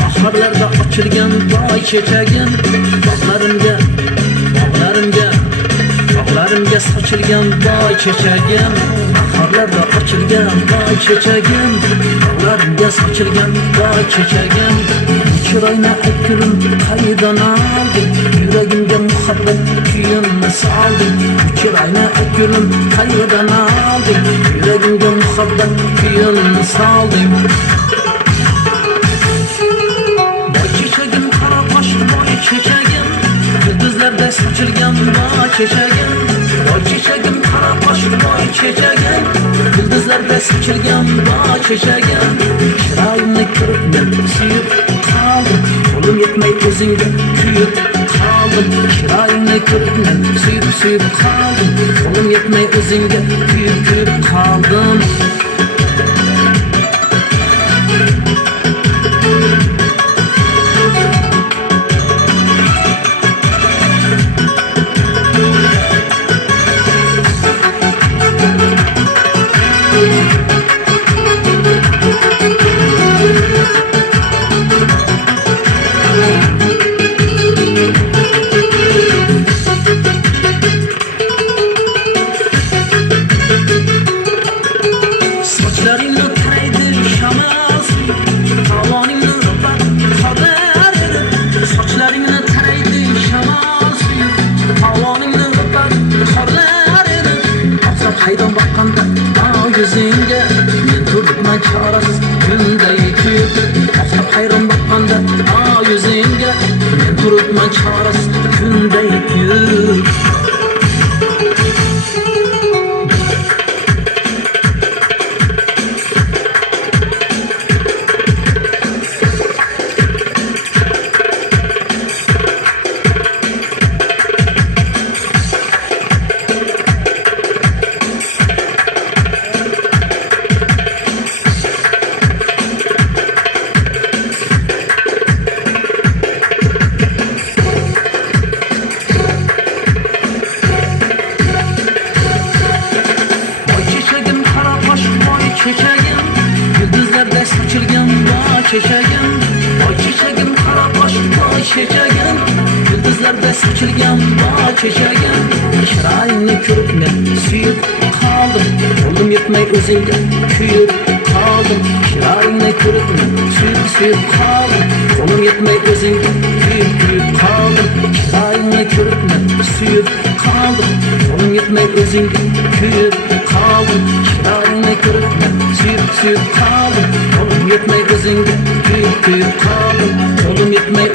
Baharlarda açılgan boy chechagim, bog'larimga sochilgan boy chechagim. Baharlarda açılgan boy chechagim, bog'larimga sochilgan boy chechagim. Chiroyni aytgulim qaydan olding, yuragimga muhabbat kuyimni solding. Chiroyni aytgulim qaydan olding, yuragimga muhabbat kuyimni solding. Çiçeğim, yıldızlarda saçılgan boy çiçeğim. Boy çiçeğim, kara kaşlı boy çiçeğim. Yıldızlarda saçılgan boy çiçeğim. Chiroyingni ko'rib men suyib qoldim, qo'lim yetmay o'zingga kuyib qoldim. Chiroyingni ko'rib men suyib qoldim, qo'lim yetmay o'zingga kuyib qoldim. Haydan bakkanda yüzünge men turibman chorasiz kunday kuyib. Aslab hayron bakkanda yüzünge men turibman chorasiz kunday kuyib. Saçılgan boy chechagim, boy chechagim, qara qoshli boy chechagim. Yıldızlarda saçılgan boy chechagim. Chiroyingni ko'rib men suyib qoldim, qo'lim yetmay o'zingga kuyib qoldim. Chiroyingni ko'rib men suyib qoldim, qo'lim yetmay o'zingga kuyib qoldim. Chiroyingni ko'rib men suyib qoldim, qo'lim yetmay o'zingga kuyib qoldim. Chiroyingni ko'rib men suyib qoldim, qo'lim yetmay o'zingga kuyib qoldim. Qo'lim yetmay